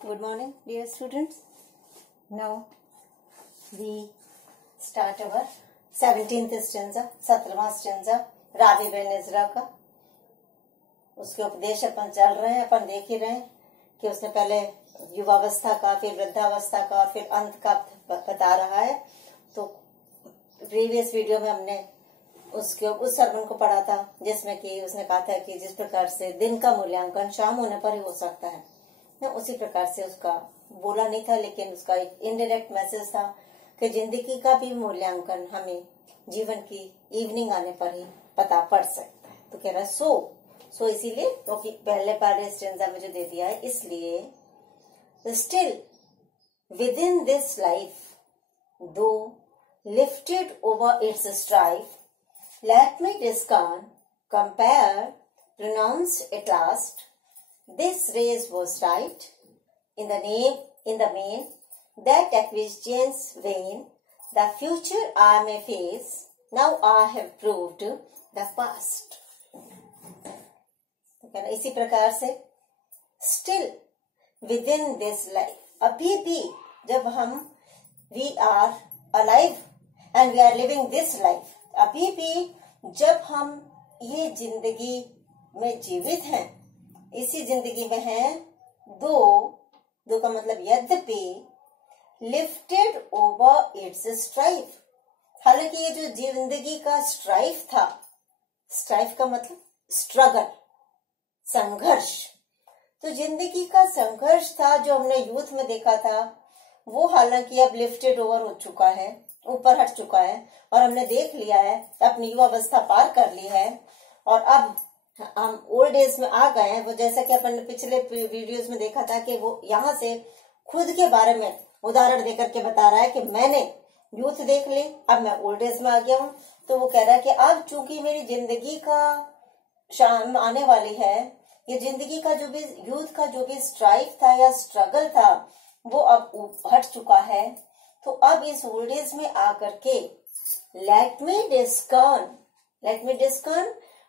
Good morning, dear students. Now we start our 17th stanza, 17वां stanza रावी बेनेजरा का. उसके उपदेश अपन चल रहे हैं, अपन देख ही रहे हैं कि उसने पहले युवावस्था का, फिर वृद्धावस्था का और फिर अंत का बता रहा है. तो प्रीवियस वीडियो में हमने उसके उस सरमन को पढ़ा था जिसमें कि उसने कहा था कि जिस प्रकार से दिन का मूल्यांकन शाम होने पर ही हो सकता है, उसी प्रकार से उसका बोला नहीं था, लेकिन उसका एक इनडायरेक्ट मैसेज था कि जिंदगी का भी मूल्यांकन हमें जीवन की इवनिंग आने पर ही पता पड़ सकता है. तो कह रहा है सो इसीलिए क्योंकि पहले पार्ट स्टेंजा में जो दे दिया है, इसलिए still within this life though lifted over its strife let me discern, compare, pronounce at last. This race was right in the main, that acquisitions vain. The future I may face, now I have proved the past. तो इसी प्रकार से still within this life, अभी भी जब हम we are alive and we are living this life, अभी भी जब हम ये जिंदगी में जीवित हैं, इसी जिंदगी में हैं, दो का मतलब यद्यपि लिफ्टेड ओवर इट्स स्ट्राइफ, हालांकि ये जो जिंदगी का स्ट्राइफ था, स्ट्राइफ का मतलब स्ट्रगल, संघर्ष, तो जिंदगी का संघर्ष था जो हमने यूथ में देखा था, वो हालांकि अब लिफ्टेड ओवर हो चुका है, ऊपर हट चुका है और हमने देख लिया है, अपनी युवावस्था पार कर ली है और अब हम ओल्ड एज में आ गए हैं. वो जैसा कि अपन ने पिछले वीडियोस में देखा था कि वो यहाँ से खुद के बारे में उदाहरण देकर के बता रहा है कि मैंने यूथ देख ली, अब मैं ओल्ड एज में आ गया हूँ. तो वो कह रहा है कि अब चूंकि मेरी जिंदगी का शाम आने वाली है, ये जिंदगी का जो भी यूथ का जो भी स्ट्राइक था या स्ट्रगल था, वो अब हट चुका है. तो अब इस ओल्ड एज में आकर के लेट मी डिस्कर्न,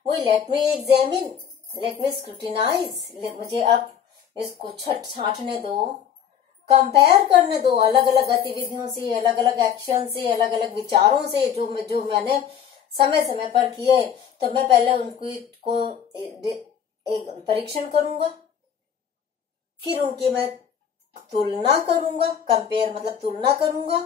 वही let me examine, let me scrutinise, मुझे अब इसको छांटने दो, कंपेयर करने दो अलग अलग गतिविधियों से, अलग अलग एक्शन से, अलग अलग विचारों से जो मैंने समय समय पर किए. तो मैं पहले उनको एक परीक्षण करूंगा, फिर उनकी मैं तुलना करूंगा, कंपेयर मतलब तुलना करूंगा,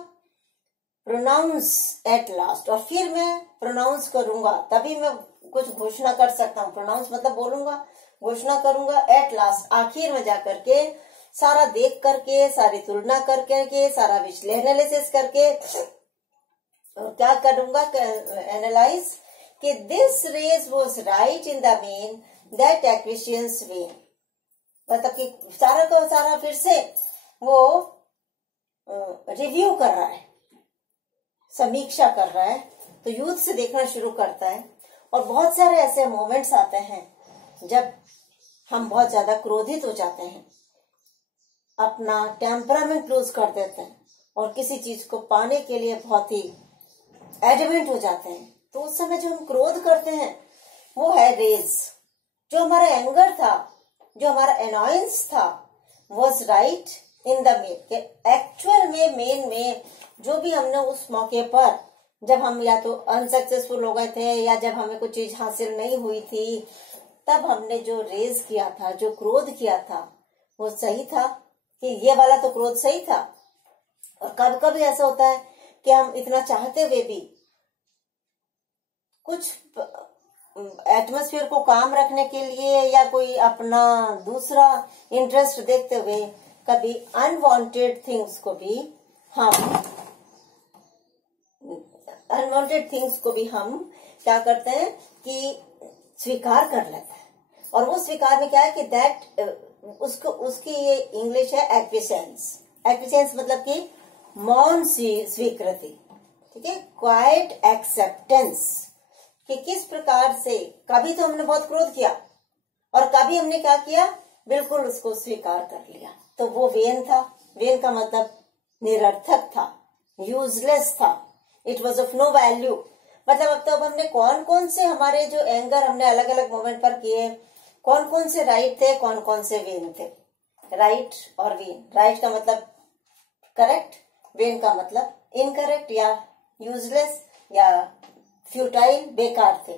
प्रोनाउंस एट लास्ट, और फिर मैं प्रोनाउंस करूंगा, तभी मैं कुछ घोषणा कर सकता हूँ. प्रोनाउंस मतलब बोलूंगा, घोषणा करूंगा, एट लास्ट आखिर में जाकर के सारा देख करके, सारी तुलना करके, सारा एनालिसिस करके, और क्या करूंगा, एनालाइज कि this race was right in the main, that acquisitions when, मतलब कि सारा का सारा फिर से वो रिव्यू कर रहा है, समीक्षा कर रहा है. तो यूथ से देखना शुरू करता है और बहुत सारे ऐसे मोमेंट्स आते हैं जब हम बहुत ज्यादा क्रोधित हो जाते हैं, अपना टेम्परामेंट लूज कर देते हैं और किसी चीज को पाने के लिए बहुत ही एडमेंट हो जाते हैं. तो उस समय जो हम क्रोध करते हैं वो है रेज. जो हमारा एंगर था, जो हमारा एनॉयंस था, was right in the main, actual में मेन में जो भी हमने उस मौके पर, जब हम या तो अनसक्सेसफुल हो गए थे या जब हमें कोई चीज हासिल नहीं हुई थी, तब हमने जो रेज किया था, जो क्रोध किया था, वो सही था कि ये वाला तो क्रोध सही था. और कभी कभी ऐसा होता है कि हम इतना चाहते हुए भी कुछ एटमॉस्फेयर को काम रखने के लिए या कोई अपना दूसरा इंटरेस्ट देखते हुए कभी अनवांटेड थिंग्स को भी हम क्या करते हैं कि स्वीकार कर लेते हैं. और वो स्वीकार में क्या है कि दैट उसकी ये इंग्लिश है एक्विसेंस मतलब कि मौन स्वीकृति, ठीक है, क्वाइट एक्सेप्टेंस, कि किस प्रकार से कभी तो हमने बहुत क्रोध किया और कभी हमने क्या किया, बिल्कुल उसको स्वीकार कर लिया. तो वो वेन था. वेन का मतलब निरर्थक था, यूजलेस था, it was of no value. मतलब अब तो हमने कौन कौन से हमारे जो एंगर हमने अलग अलग मोमेंट पर किए, कौन कौन से राइट थे, कौन कौन से वेन थे, राइट और वेन। राइट का मतलब करेक्ट, वेन का मतलब इनकरेक्ट या यूजलेस या फ्यूटाइल, बेकार थे।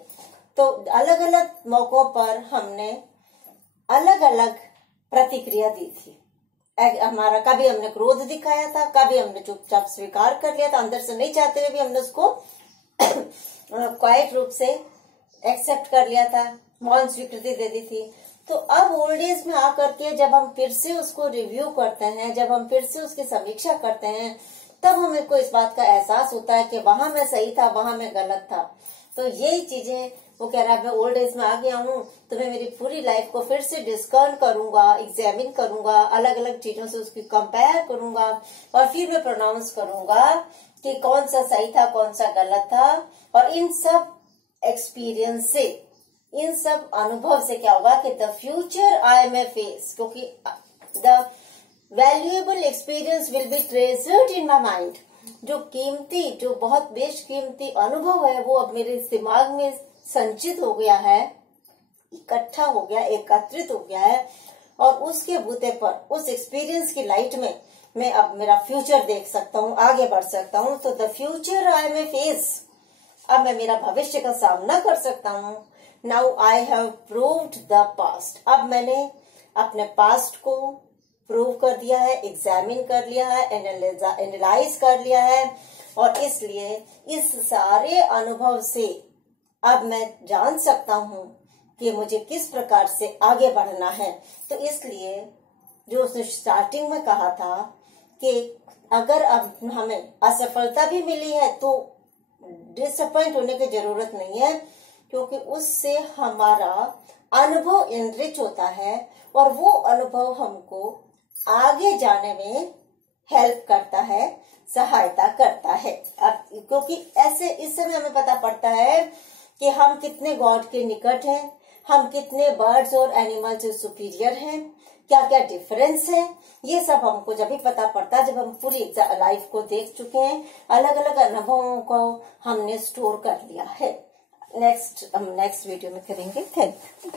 तो अलग अलग मौकों पर हमने अलग अलग प्रतिक्रिया दी थी। हमारा कभी हमने क्रोध दिखाया था, कभी हमने चुपचाप स्वीकार कर लिया था, अंदर से नहीं चाहते हुए भी हमने उसको क्वाइट रूप से एक्सेप्ट कर लिया था, मौन स्वीकृति दे दी थी। तो अब ओल्ड एज में आकर के जब हम फिर से उसको रिव्यू करते हैं, जब हम फिर से उसकी समीक्षा करते हैं, तब हमें को इस बात का एहसास होता है कि वहां मैं सही था, वहां मैं गलत था। तो यही चीजें वो कह रहा है, मैं ओल्ड एज में आ गया हूँ तो मैं मेरी पूरी लाइफ को फिर से डिस्कर्न करूंगा, एग्जामिन करूंगा, अलग अलग चीजों से उसकी कंपेयर करूंगा और फिर मैं प्रोनाउंस करूंगा कि कौन सा सही था, कौन सा गलत था। और इन सब एक्सपीरियंस से, इन सब अनुभव से क्या होगा कि the future I may face, क्योंकि the valuable experience will be treasured in my mind. जो कीमती, जो बहुत बेशकीमती अनुभव है वो अब मेरे दिमाग में संचित हो गया है, इकट्ठा हो गया, एकत्रित हो गया है। और उसके बूते पर, उस एक्सपीरियंस की लाइट में मैं अब मेरा फ्यूचर देख सकता हूँ, आगे बढ़ सकता हूँ। तो the future I may face, अब मैं मेरा भविष्य का सामना कर सकता हूँ। Now I have proved the past, अब मैंने अपने पास्ट को प्रूव कर दिया है, एग्जामिन कर लिया है, एनालाइज कर लिया है। और इसलिए इस सारे अनुभव से अब मैं जान सकता हूँ कि मुझे किस प्रकार से आगे बढ़ना है। तो इसलिए जो उसने स्टार्टिंग में कहा था कि अगर अब हमें असफलता भी मिली है तो डिसअपॉइंट होने की जरूरत नहीं है, क्योंकि उससे हमारा अनुभव इनरिच होता है और वो अनुभव हमको आगे जाने में हेल्प करता है, सहायता करता है। अब क्योंकि ऐसे इस समय हमें पता पड़ता है कि हम कितने गॉड के निकट हैं, हम कितने बर्ड्स और एनिमल से सुपीरियर हैं, क्या क्या डिफरेंस है। ये सब हमको जब भी पता पड़ता है जब हम पूरी लाइफ को देख चुके हैं, अलग अलग अनुभवों को हमने स्टोर कर लिया है। नेक्स्ट वीडियो में करेंगे। Thank you.